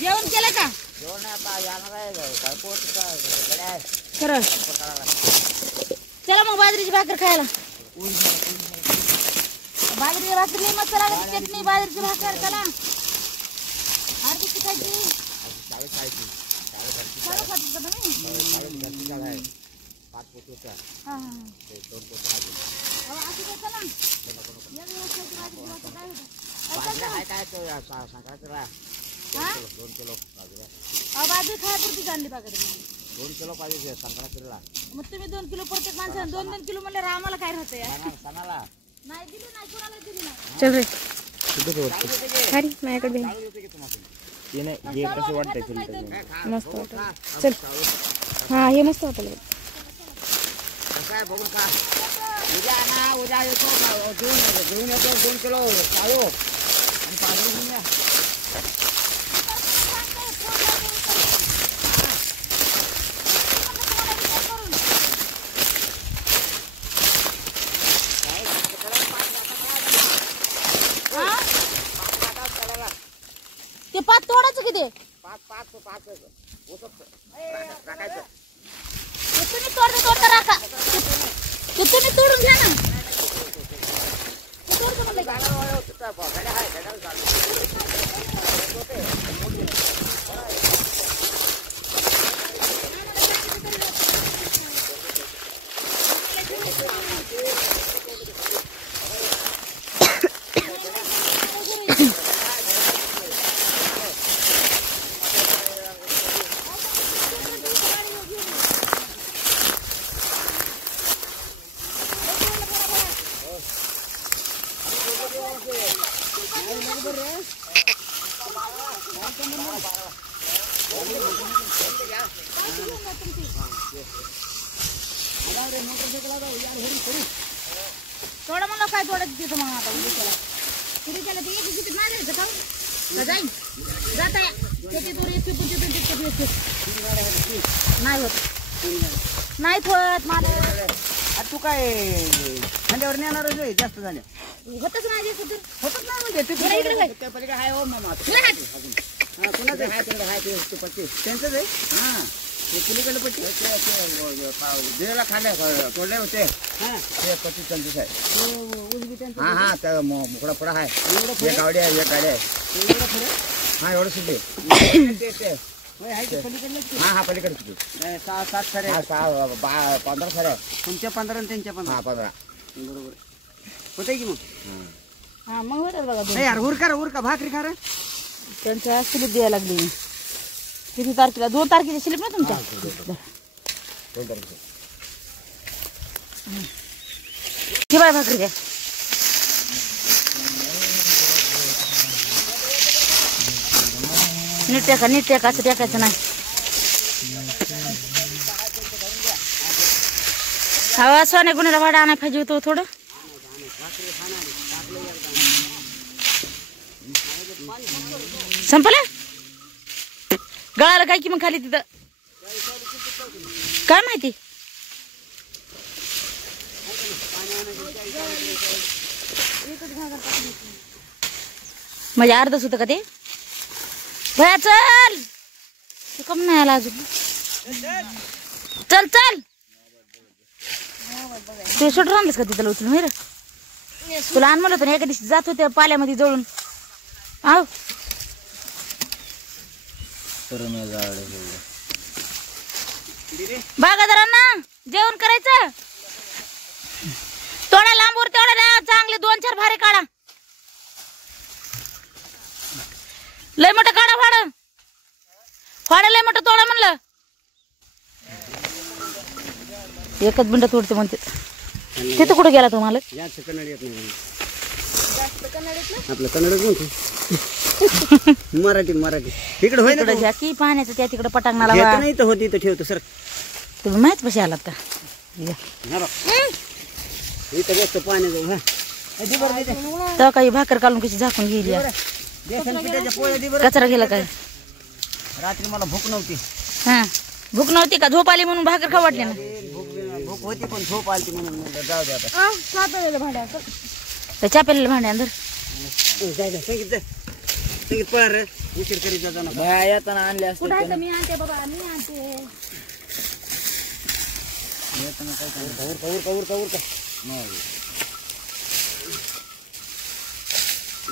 जेवण केलं का? खरं चला मग बाजरीची भाकर खायला. बाजरीची भाकरी मस्त लागते, चटणी बाजरीची भाकर. चला आरती खायची. बाजरी खायपुरती आणली भाकरी. 2 किलो पाहिजे संक्रांतीला. मग तुम्ही 2 किलो प्रत्येक माणसाने 2-2 किलो म्हणल्यावर आम्हाला काय राहतं यार? सणाला नाही दिली नाही, कोणाला दिली नाही. चल रे खारी माझ्याकडे ये नाही हे कसं वाटतंय? मस्त वाटतं. चल हा हे मस्त वाटलं. काय बघून खा. उद्या ना उद्या येतो घेऊन येतो 2 किलो चालू आणि बाजरी घेऊन या. ते पात तोडायचं किती? 5 तुम्ही तोडता राखा. ते तुम्ही तोडून घ्या ना. थोडं मला काय थोडं तिथं मग आता उद्या केला ते किती नाही द्यायचं का जाईन जाता त्याची दूर नाही होत नाही होत मला. तू काय खांद्यावर नेणारच आहे जास्त झाले होतच नाही होतच नाही म्हणजे पलीकडे हाय हो मामा कुणाचं हाय तिकडे हाय ते पट्टी त्यांचंच आहे. हां ते पलीकडे पट्टी दिलेला खांद्या तोडले होते. हां ते पट्टी त्यांचंच आहे. हां हां त्या मोकळा पुढा आहे. एक गाडी आहे एक गाडी आहे. हां एवढं सुद्धा हां हां पलीकडे 6-7 सरे 15 सरे तुमच्या 15 आणि त्यांच्या 15. हां 15 बरोबर होते की मग. हां मग होतं बघा. यार उरका भाकरी खा रे. त्यांच्या स्लिप द्यायला लागली. किती तारखेला? 2 तारखेची स्लिप ना तुमच्या? 2 तारखेला. ती बाय भाकरी द्या. नीट टेका असं टेकायचं नाही. हवा सोन्या गुन्ह्याला भाडं आणाय पाहिजे होतं थोडं. संपलं गळाला काय की मग खाली तिथं काय माहिती. म्हणजे अर्धच होतं का ते. भया चल तू कम नाही आला अजून. चल चल ते सुट आणलंस का तिथं उचलून मिर. तुला आण म्हणलं होतं एका दिवशी जात होते पाल्यामध्ये जळून. आव बागादारांना जेवण करायचं. थोडा लांबवर तेवढा चांगले 2-4 भारे काढा. लय मोठं काढा फाडा लय मोठं तोडा म्हणलं. एकच बिंड तोडते म्हणते. तिथं कुठे गेला तुम्हाला. कन्नड येत नाही आपलं कन्नडच म्हणतो. मराठी इकडे होय की पाण्याचं त्या तिकडे पटांगणाला नाही तर होती तर ठेवतो सर. तुम्ही माहित कशी आलात का. इथं बसतो पाण्याचं. तर काही भाकर काढून कशी झाकून गेली. कचरा गेला काय. रात्री मला भूक नव्हती. हा भूक नव्हती का. झोप आली म्हणून भाकर खाऊ वाटली ना. भूक होती पण झोप आली म्हणून जाऊ दे आता. चहा पेलेलं भांड्या अंदर संगीत पळा रे. उशीर करीत जातो ना येताना आणले असते. मी आणते बाबा मी आणते. येताना काय कवर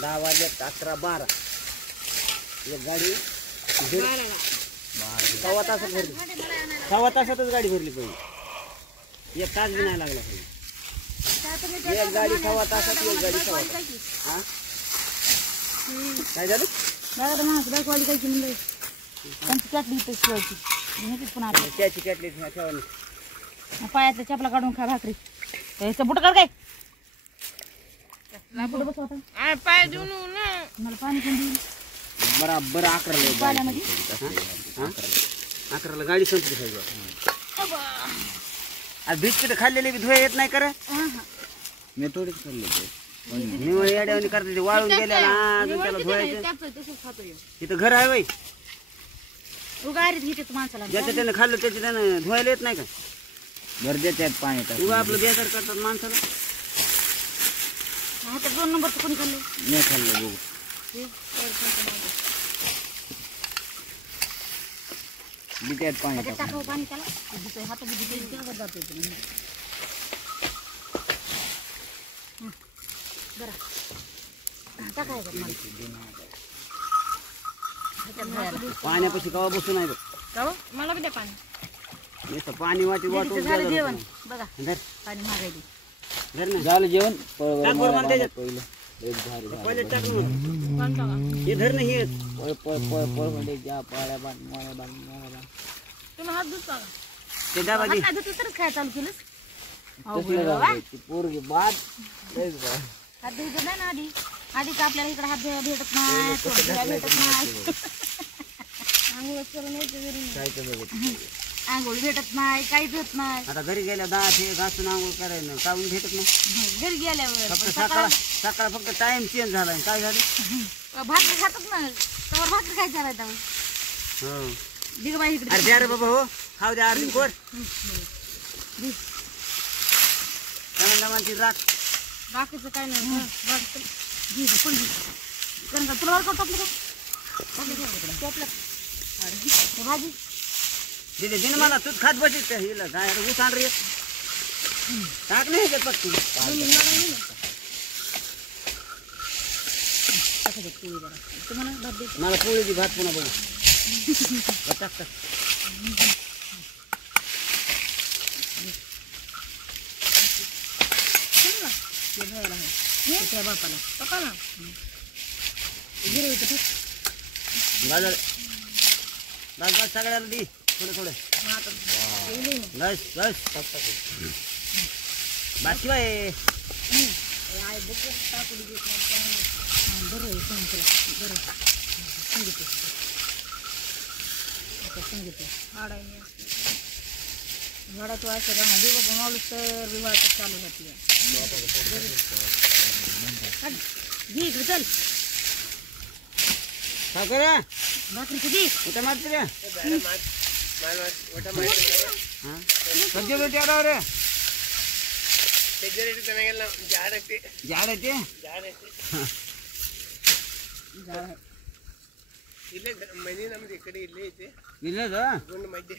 10 वाजले 11 12 एक गाडी 1.25 तासात भरली. 1.25 तासातच गाडी भरली पाहिजे. 1 तास बी नाही लागला पाहिजे. एक गाडी 1.25 तासात एक गाडी 1.25 तास. हा काय झालं. त्याची कॅटली पायातल्या चपला काढून खा भाकरी. बुट काढ काय पाय देऊन मला पाणी पण देऊन. बराबर 11ला 11ला गाडी संपली पाहिजे. बिस्किट खाल्लेले बी धुळे येत नाही कर. मी थोडीच खाल्ले निवळ येड्यावानी करते ते वाळून गेल्या ना. अजून त्याला धुवायचं. इथं घर आहे बाई. माणसाला ज्याचं त्यानं खाल्लं त्याचे त्यानं धुवायला येत नाही का. घर देतात पाणी उगा आपलं बेजार करतात माणसाला. 2 नंबर कोणी खाल्लं. नाही खाल्लं देतात पाणी टाकावं पाणी त्याला. हात जातो बरं टाकायचं पाण्यापाशी कवा बसू नाही बघ. मला बी द्या पाणी. नुसतं पाणी वाटून झालं जेवण बघा. धर पाणी मागायची धर ना. झालं जेवण पहिलं पहिले टाकून हे धर ना. हे तुम्ही हात धुता ते डबा दे. तरच काय चालू केलं. पोरगी बाद हात धुयचं नाही ना आधी का आपल्याला इकडे हात धुवा भेटत नाही. भेटत नाही आंघोळ भेटत नाही काहीच होत नाही. आता घरी गेल्या 10 ते घासून आंघोळ करायला काढून भेटत नाही. घरी गेल्यावर फक्त सकाळ फक्त टाइम चेंज झाला. काय झालं भाकरी खातात ना. तर भाकरी काय चालायचं. हो दिग बाई इकडे. अरे द्या रे बाबा. हो खाऊ द्या अर्धी कोर. म्हणती राख बाकीचं काय नाही. तुला भाजी दिदी दिन मला तूच खात बसीस हिला काय ऊस आण रे. टाक नाही ह्याच्यात पक्की. मला पोळी दे भात पुन्हा बघू. टाक टाक. बापाला पप्पाला बाजार बस सगळ्याला दे थोडं थोडं. बस बस बाकी बाय. झाडाचं असं का म्हणजे बाबा माणूस तर विवाहाचं चालू होती घे इकडे चल काय करा भाकरीची घे उठा मारते रे सब्जी रोटी आ रहा रे झाड आहे ते ಇಲ್ಲೇ ಮನೆ ನಮ್ದು ಈ ಕಡೆ ಇಲ್ಲೇ ಐತಿ ಇಲ್ಲದ ಗುಂಡು ಮಧ್ಯೆ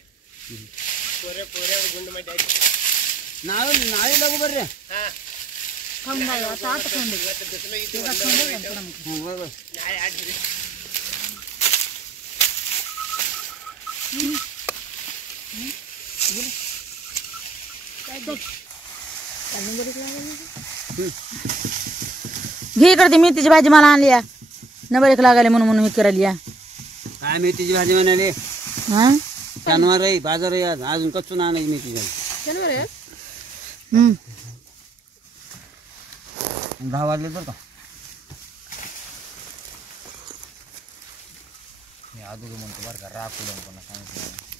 ಪೊರೆ ಗುಂಡು ಮಧ್ಯೆ ಐತಿ ನಾಳೆ ಲಗು ಬರ್ರಿ ಹಾ खाऊन जाऊ आता आता खाऊन दे ಇವತ್ತು ಬಿಸಿಲು ಐತಿ बरोबर ನಾಳೆ ಆಡ್ರಿ घे इकडे मेथीची भाजी मला आणली नबळीक लागायला म्हणून मी करायली काय मेथीची भाजी म्हणाली हा शनिवार आहे बाजार आहे आज अजून कच्चून आणायची मेथीची भाजी दहा वाजले बरं का मी अगोदर म्हणतो बरं का राखू पण सांगितलं